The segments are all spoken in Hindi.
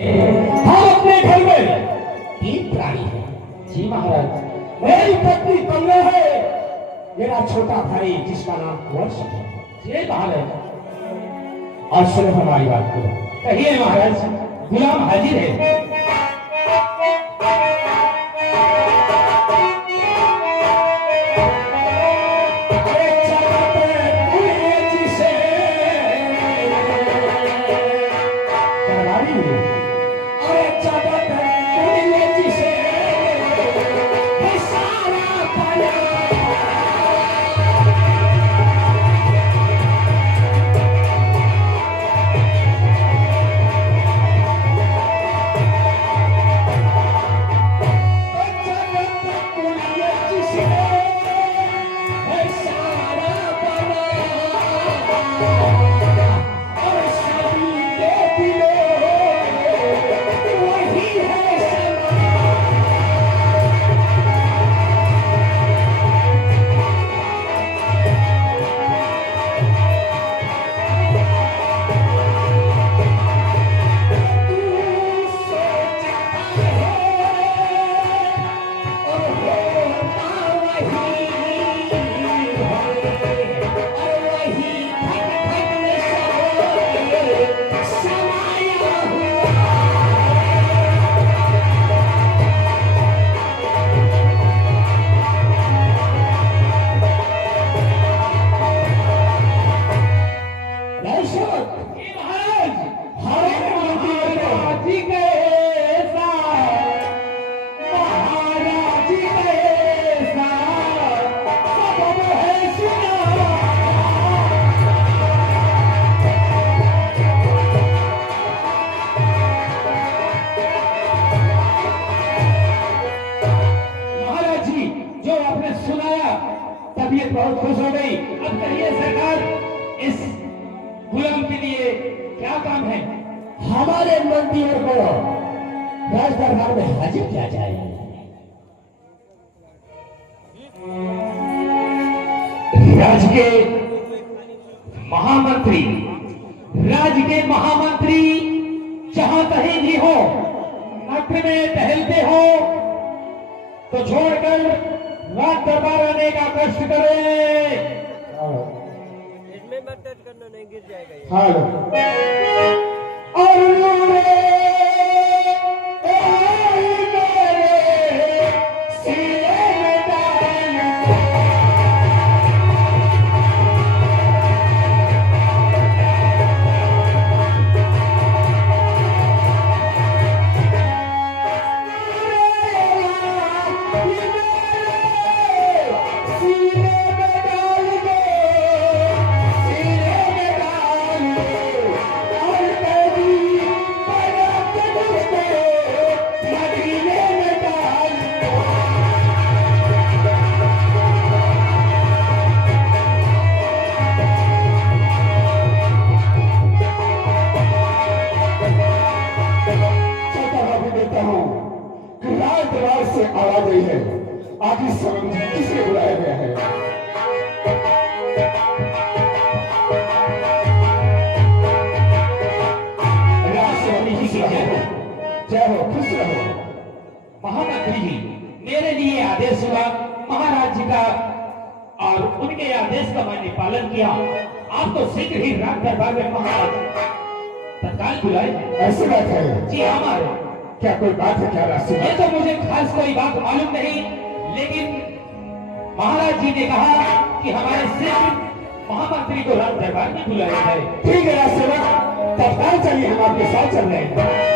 हम अपने घर में 3 प्राणी हैं। जी महाराज। मेरी पत्नी कमला है, मेरा छोटा भाई जिसका नाम वर्ष है। जी महाराज। और सुनो हमारी बात को। कहिए महाराज, गुलाम हाजिर है। तबीयत बहुत खुश हो गई। अब कहिए सरकार, इस गुलाम के लिए क्या काम है? हमारे मंत्रियों को राज दरबार में हाजिर किया जाए। राज्य के महामंत्री जहां कहीं भी हो, नगर में टहलते हो तो छोड़कर राज दरबार आने का कष्ट करें। इसमें मत टच करना, नहीं गिर जाएगा ये। आवाज आई है, आज इस समय किसे बुलाया गया है? जय हो, खुश रहो। महामंत्री जी, मेरे लिए आदेश हुआ, महाराज जी का, और उनके आदेश का मैंने पालन किया। आप तो शीघ्र ही राज दरबार में महाराज तत्काल बुलाए। ऐसी बात है? जी हमारे। क्या कोई बात है क्या राशि? ये तो मुझे खास कोई बात मालूम नहीं, लेकिन महाराज जी ने कहा कि हमारे सिर्फ महामंत्री को राज दरबार में बुलाया जाए। ठीक है राजसेवक, तत्काल चलिए, हम आपके साथ चल रहे हैं।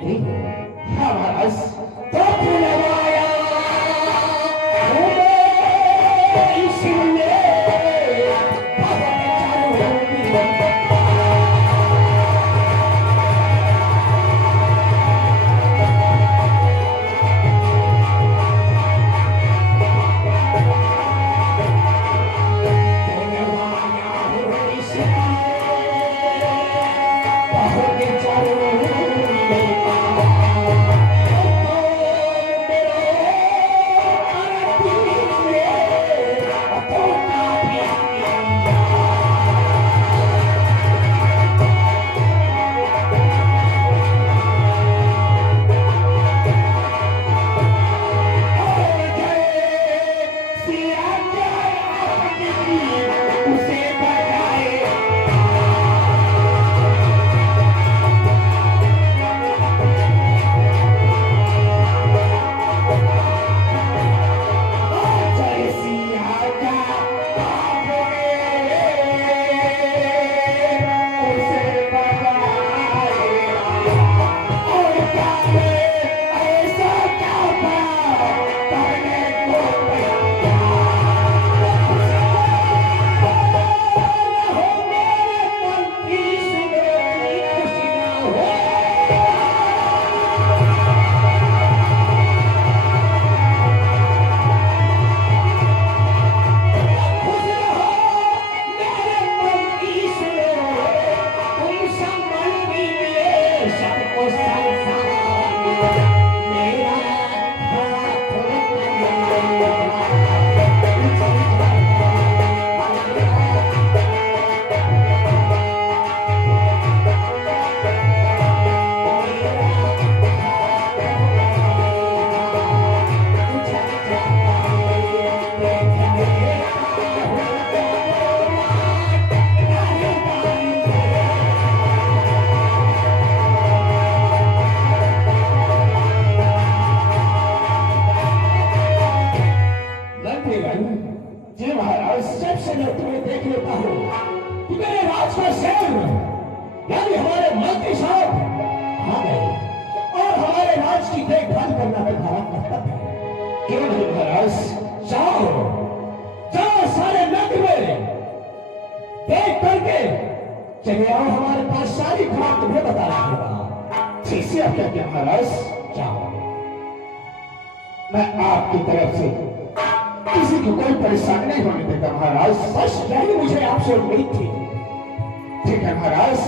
जानते हो हमारा तो लगाया इसलिए जी महाराज सबसे मैं तुम्हें देख लेता हूँ कि मेरे राज का शेर यानी हमारे मंत्री साहब आ गए और हमारे राज की देखभाल करना तुम्हारा कर्तव्य है। क्यों नहीं महाराज, जाओ जाओ सारे नगर में देख करके चले आओ, हमारे पास सारी खबर तुम्हें बताना होगा। ठीक से आप क्या महाराज, जाओ। मैं आपकी तरफ से किसी को कोई परेशानी नहीं होने देगा महाराज, बस यही मुझे आपसे उम्मीद थी। ठीक है महाराज,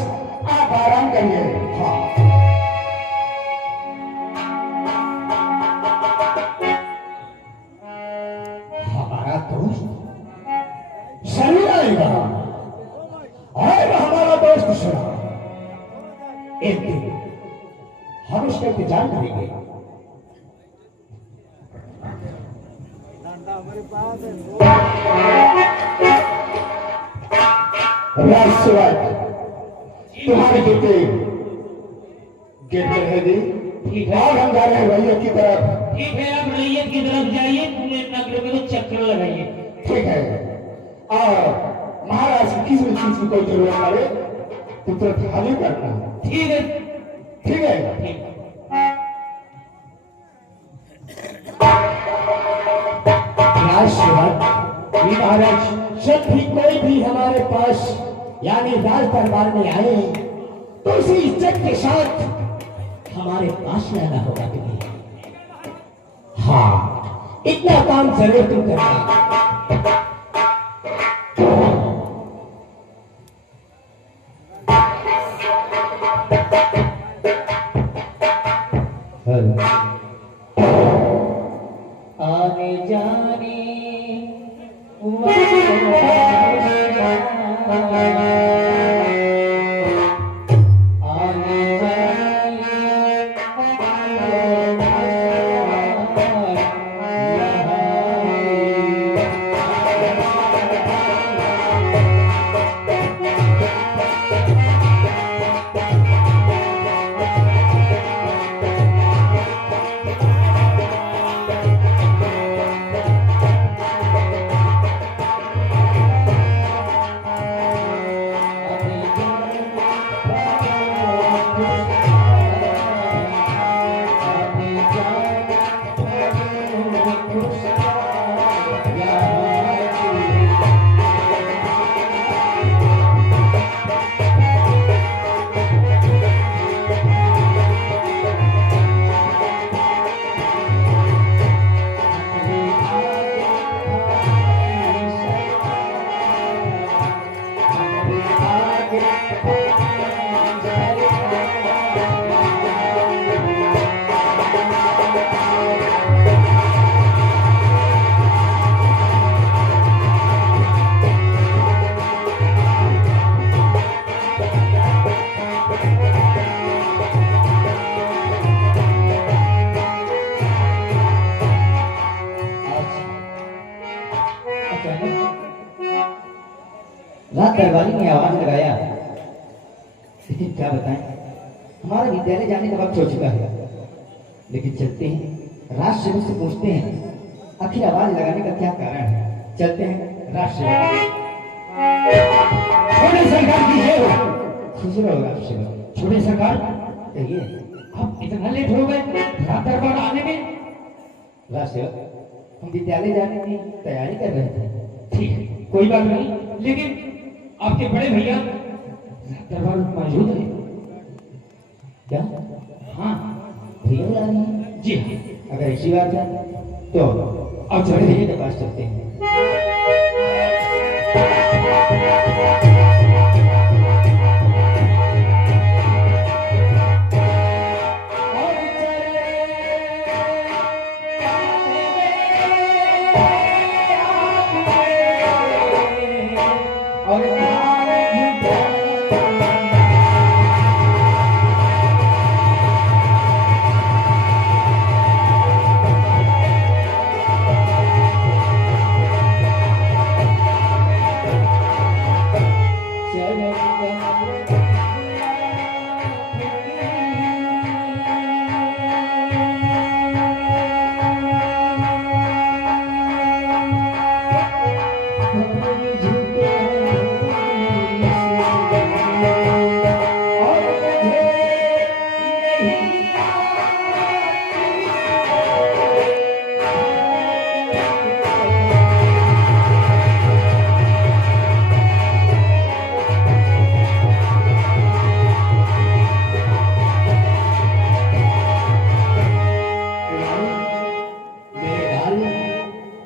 आप आराम करिए। हाँ हमारा दोस्त जरूर आएगा और हमारा दोस्त सुना, एक दिन हम उसका इंतजार करेंगे। तुम्हारे बेटे गेट पर है जी। ठीक है, और हम जा रहे हैं रैयत की तरफ। ठीक है, आप रैयत की तरफ जाइए, पूरे नगर में चक्कर लगाइए। ठीक है, और महाराज की किसी भी चीज की कोई जरूरत पड़े तो तुरंत हाजिर करना। ठीक है, ठीक है, ठीक है। महाराज जब भी कोई भी हमारे पास यानी राज दरबार में आए तो उसी इज्जत के साथ हमारे पास रहना होगा तुम्हें। हाँ, इतना काम जरूर तुम करना। आने जाने रात दरबारी ने आवाज लगाया, लेकिन क्या बताएं, हमारा विद्यालय जाने का वक्त हो चुका है। लेकिन चलते हैं, राज सेवक से पूछते हैं आखिर आवाज लगाने का क्या कारण है। चलते हैं राज सेवक। छोटे सरकार की जय हो। खुश रहो राज सेवक। छोटे सरकार, कहिए। अब इतना लेट हो गए रात दरबार आने में। राज सेवक, हम विद्यालय जाने की तैयारी कर रहे थे। ठीक है, कोई बात नहीं, लेकिन आपके बड़े भैया रात दरबार में मौजूद है क्या? हाँ भैया बुला रही हैं? जी हाँ। अगर ऐसी बात है तो अब बड़े चलिए। भैया के पास चलते हैं।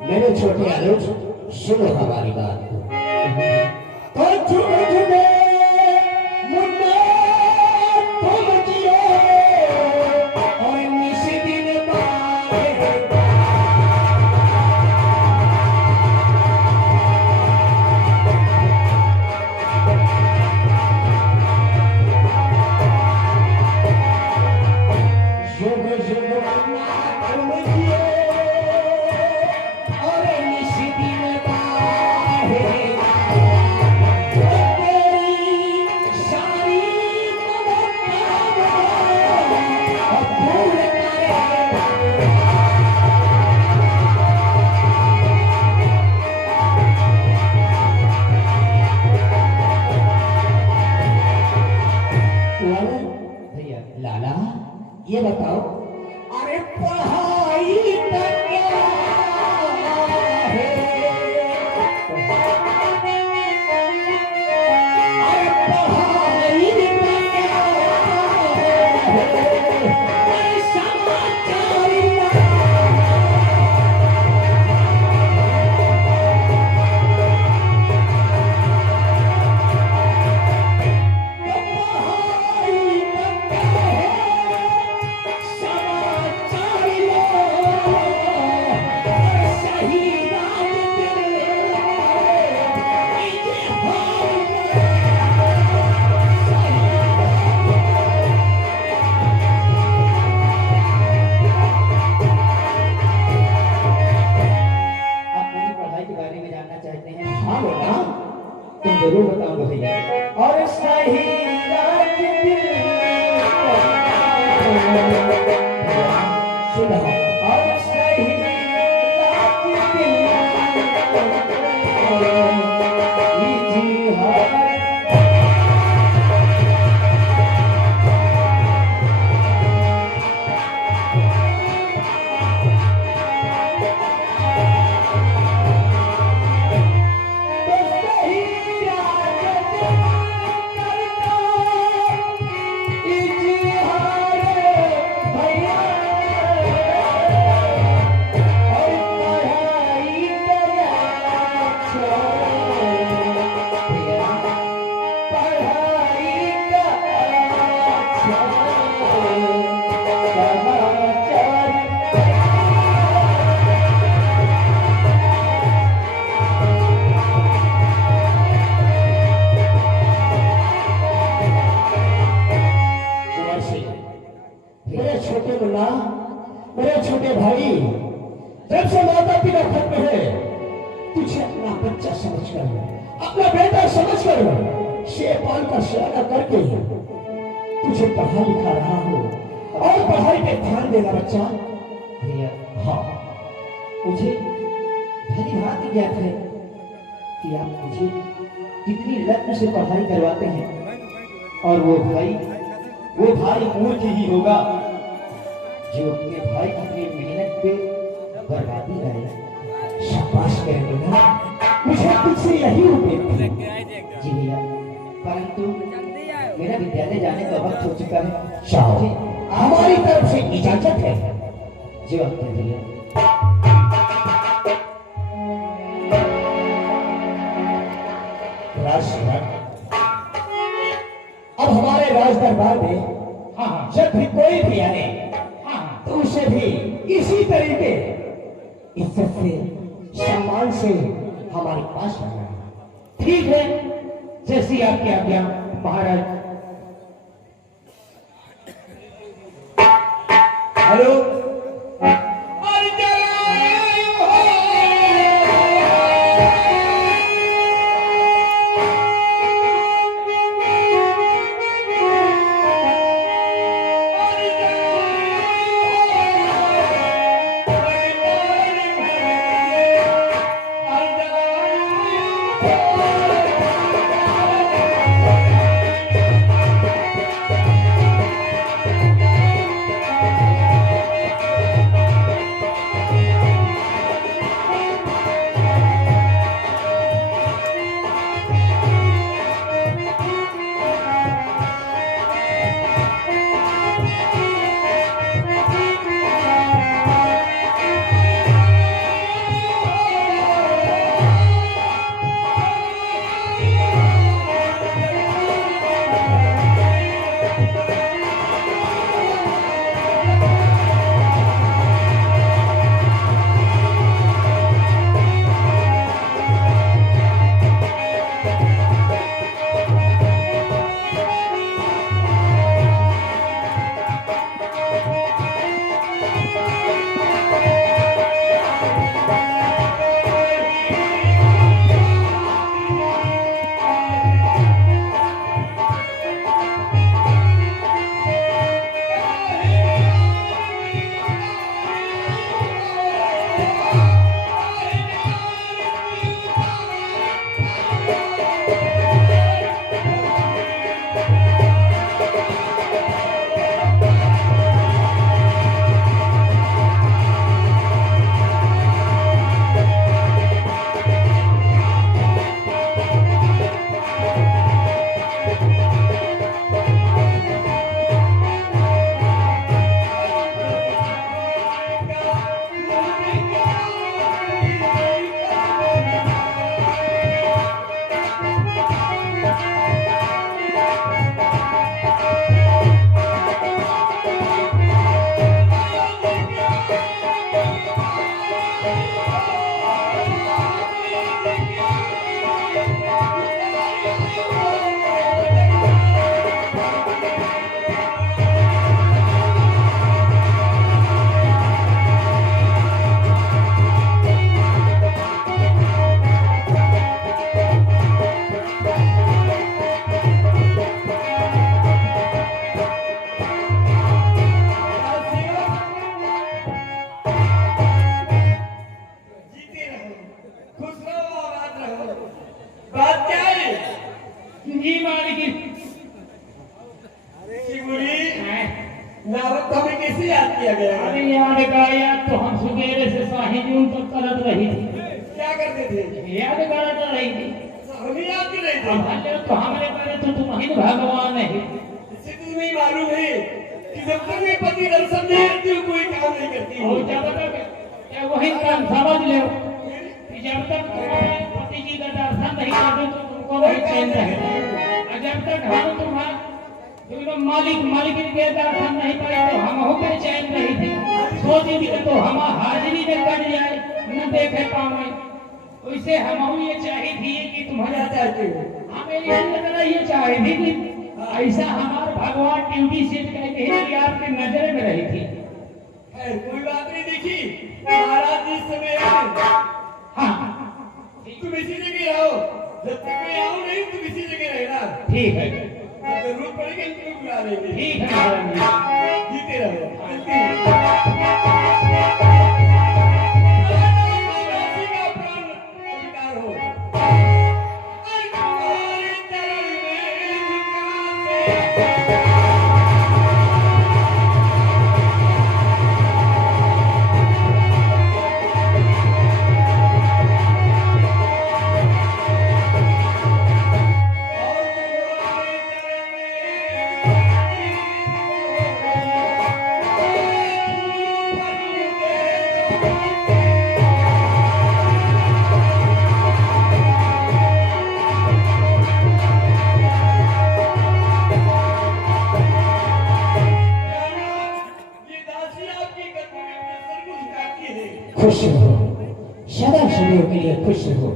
मेरे छोटे अनुज, सुनो हमारी बात। तो झूमे झूमे मुन्ना तुम जियो और निस दिन मारे। जुग जुग मुन्ना तुम जियो और निस दिन मारे। तेरी सारी मनोकामना पूर्ण करे। भैया लाला, ये बताओ, अरे पढ़ाई का क्या है? अरे पढ़ाई का क्या है? अरे समाचार का। पढ़ाई का क्या है? समाचार लो, सही रात दिल आप मेरी पढ़ाई के बारे में जानना चाहते हैं? हाँ बोला। तुम जरूर बताऊंगा भैया। और सही रात दिल सुना। और सही रात दिल इतिहास। मेरे छोटे मुन्ना, मेरे छोटे भाई, जब से माता पिता खत्म है, तुझे अपना बच्चा समझकर अपना बेटा समझ कर शेर पाल का शाना करके तुझे पढ़ा लिखा रहा हूँ और पढ़ाई पे ध्यान देना बच्चा। भैया हाँ मुझे भली भांति ज्ञात है कि आप मुझे कितनी लगन से पढ़ाई करवाते हैं, और वो भाई मूर्ख ही होगा जो अपने भाई की इतनी मेहनत पे बर्बादी लाए। शाबाश करेंगे ना, मुझे तुझसे यही उम्मीद थी। जी भैया, परंतु मेरा विद्यालय जाने का वक्त हो चुका है। शाह हमारी तरफ से इजाजत है। जो आप कह भैया। अब हमारे राज दरबार में हाँ हाँ जब भी कोई भी आए हाँ हाँ तो उसे भी इसी तरीके इज्जत से सम्मान से हमारे पास आना है। ठीक है, जैसी आपकी आज्ञा महाराज। हेलो नावत तो हमें कैसे याद किया गया? अरे याद का याद तो हम सुबेरे से शाही जून तक करत रही थी। क्या करते थे? याद करत रही थी। हमें याद क्यों नहीं अब थे? हल्ले तो हमारे बारे तो तुम ही भगवान है। इससे तुम्हें मालूम है कि जब तक मैं पति दर्शन नहीं करती हूँ कोई काम नहीं करती हूँ। और जब तक क्या वही काम समझ लो कि जब तक तुम्हारे पति जी का दर्शन नहीं करते तो तुमको वही चैन रहेगा। और जब तक हम तुम्हारा जो मालिक के दर्शन नहीं पाए तो हम हो के चैन रही थी। सोची थी तो हम हाजिरी में कट जाए न देखे पावे। वैसे हम ये चाही थी कि तुम्हारा चाहते हो? हमें ये चाही थी कि ऐसा हमारे भगवान ड्यूटी सेट करके ही आपके नजर में रही थी। खैर कोई बात नहीं। देखी महाराज जी समय हाँ तुम इसी जगह रहो जब तक मैं आऊं नहीं तुम इसी जगह रहना। ठीक है, जरूरत पड़ेगी हम तुम्हें बुला लेंगे। ठीक है महाराज जी। जीते रहो। चलती हूँ। दासी का प्राण स्वीकार हो। अरे तुम्हारे चरण में झुका से खुश रहो, सदा सुनो के लिए खुश रहो।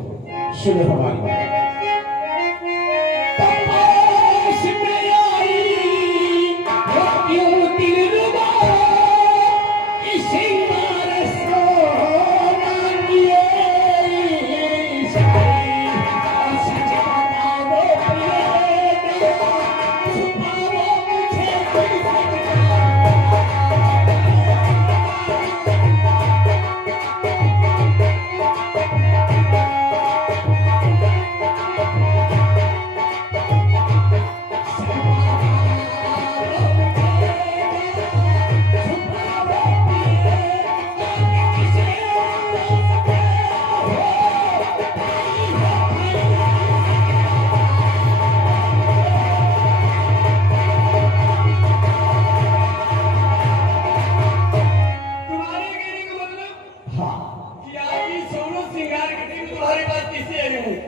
सुनो हमारी बात। तपास में आई वो क्यों दिलरुबा, इसी मार सोना किए साई। सच बताओ प्रिय, छुपाओ मुझे कोई सच।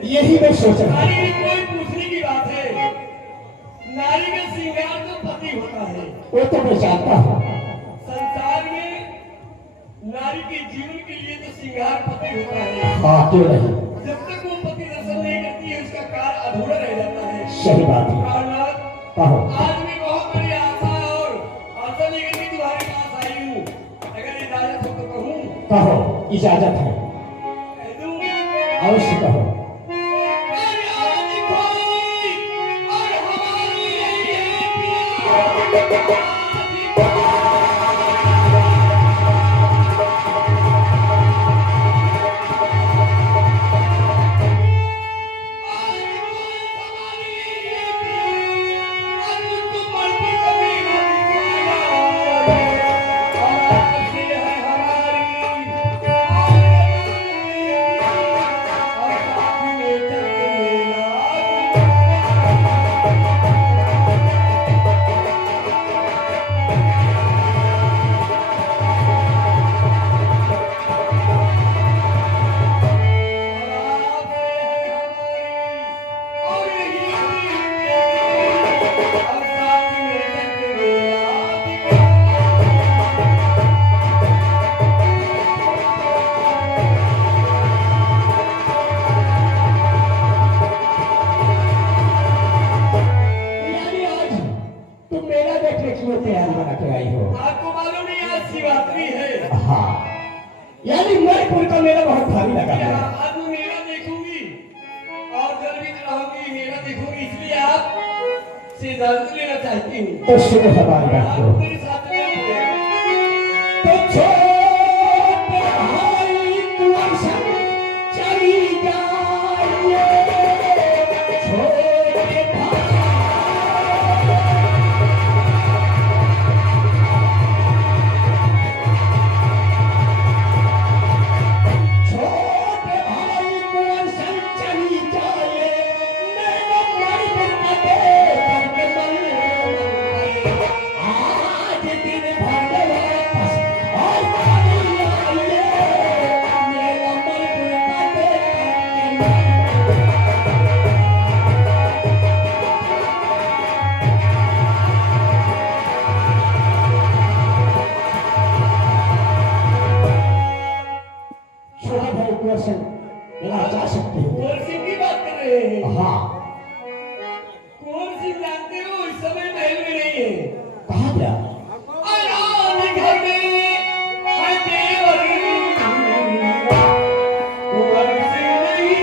यही मैं सोच रहा नारी में कोई पूछने की बात है। नारी का श्रृंगार तो पति होता है। वो तो मैं जानता हूँ। संसार में नारी के जीवन के लिए तो श्रृंगार पति होता है। हाँ क्यों नहीं, जब तक वो पति दर्शन नहीं करती है उसका कार्य अधूरा रह जाता है। सही बात है। प्राणनाथ, कहो। आज मैं बहुत बड़ी आशा और आशा लेकर के तुम्हारे पास आई हूँ। अगर इजाजत हो तो कहूँ? कहो, इजाजत है। कह दूँ? अवश्य कहो। अरे आज कोई और हमारी ये तैयारी बना के आई हो। आपको मालूम नहीं आज शिवरात्रि है। हाँ, यानी मणिपुर का मेला बहुत भारी लगा है। आज मैं मेला देखूंगी और जल भी चढ़ाऊंगी, मेला देखूंगी, इसलिए आप से इजाजत लेना चाहती हूँ। तो सुनो हमारी बात आप को। मेरे साथ में आइए। तो छोटे भाई कुंवर संग चली जाइए, छोटे भाई जा सकते हो। कौन सी की बात कर रहे हैं? हाँ, कौन सी जानते हो? इस समय महल में नहीं है। कहाँ गया? अनाज घर में है देवर, कुंवर सिंह नहीं।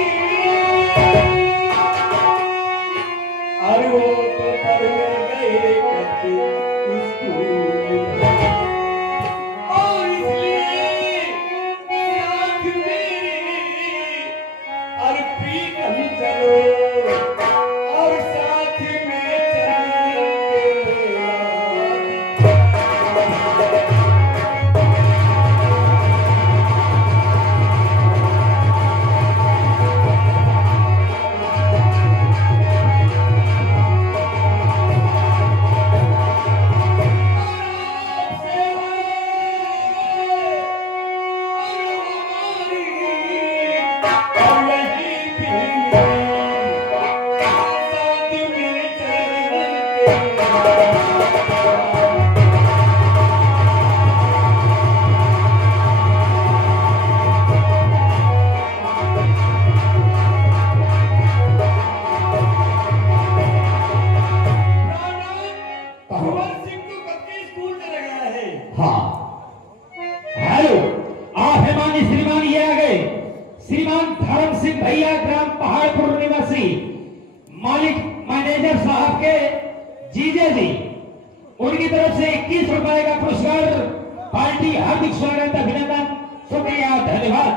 हाँ हेलो, आप हेमानी श्रीमान ये आ गए। श्रीमान धर्म सिंह भैया, ग्राम पहाड़पुर निवासी, मालिक मैनेजर साहब के जीजे जी, उनकी तरफ से 21 रुपए का पुरस्कार। पार्टी हार्दिक स्वागत, अभिनंदन, शुक्रिया, धन्यवाद।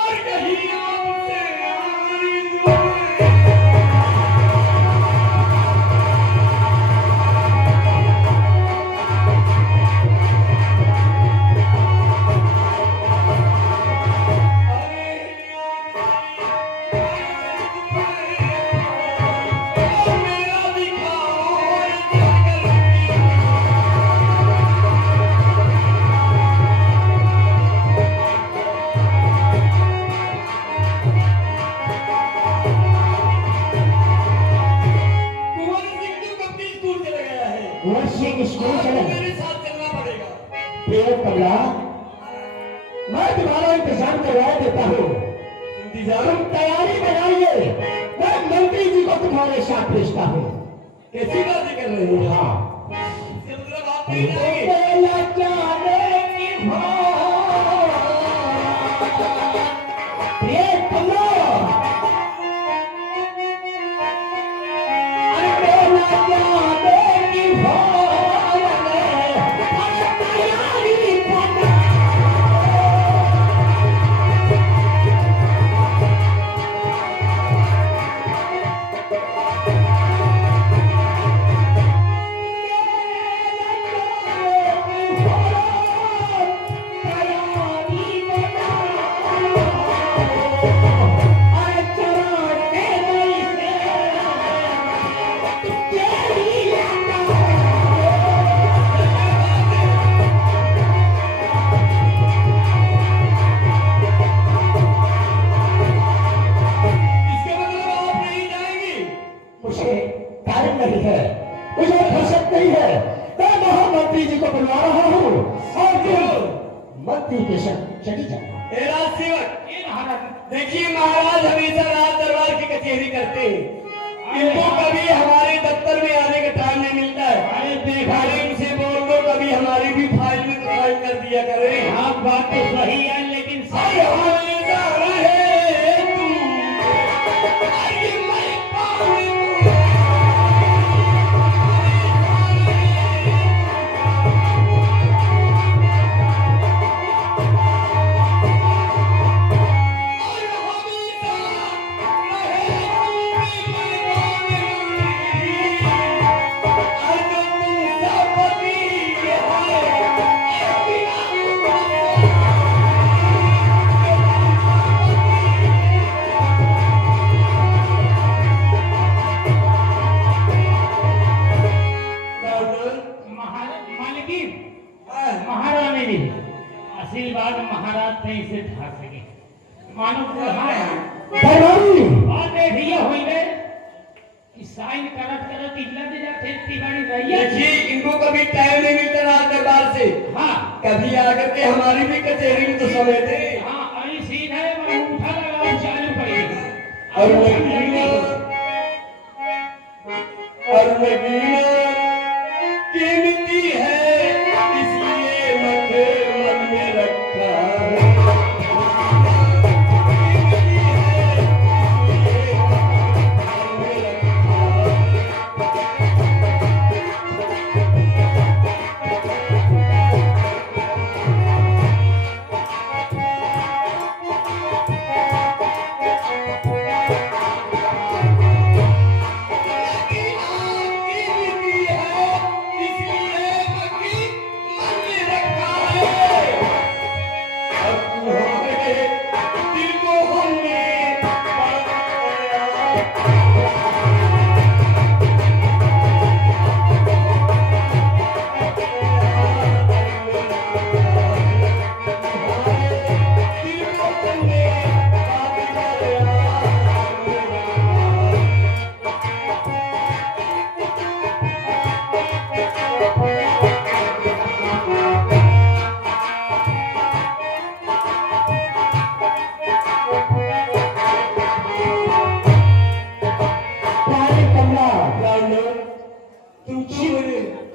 और कहीं आपसे हमारी दुआएं। वर्षिक स्कूल चले। मेरे साथ चलना पड़ेगा। देव कमला, मैं तुम्हारा इंतजाम करवा देता हूँ। तुम तैयारी बनाइए, मैं मंत्री जी को तुम्हारे साथ भेजता हूँ। कैसी बातें कर रहे हो? हाँ, इसका मतलब आप नहीं जाएंगे। बेला जाने की देव कमला, अरे बेला जाने की तैयारी बना। इसका मतलब आप नहीं जाएंगे। मुझे कारण नहीं है, मुझे फुर्सत नहीं है। मैं महामंत्री जी को बुलवा रहा हूँ और तुम मंत्री के संग चली जाना। हे राज सेवक, ये महाराज, देखिए महाराज हमेशा राज दरबार की कचहरी करते हैं। इनको कभी हमारे दफ्तर में आने का टाइम नहीं मिलता है। अरे देखा, अरे इनसे बोल दो कभी हमारी भी फाइल में साइन कर दिया करें। आप बात तो सही है, लेकिन अरे हमेशा रहे तुम, अरे मैं पाऊं तुम। मालिकी महारानी जी, आशीर्वाद महाराज थे इसे ढा सके मानो दरबारी, बात ये हुई है कि साइन करत करत इल्ला दे जाते तिवारी रहिए। देखिए इनको कभी टाइम नहीं मिलता राज दरबार से। हाँ कभी आकर के हमारी भी कचहरी में तो समय दे। हाँ, अरे सीधा है, मैं उठा लगा चालू करेगी और नगीना कीमती है, इसलिए मथे मन में रखा है। कीमती है, इसलिए मन में रखा है।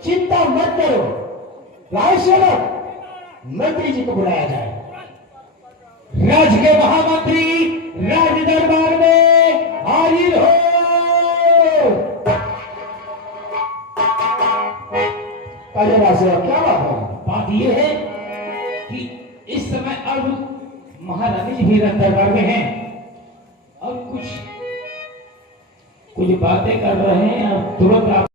चिंता मत करो, राय सेवक मंत्री जी को बुलाया जाए। राज्य के महामंत्री राज दरबार में हाजिर हो। अरे राय सेवक क्या बात है? बात यह है कि इस समय अब महारानी जी भी राज दरबार में हैं। अब कुछ बातें कर रहे हैं, अब तुरंत आप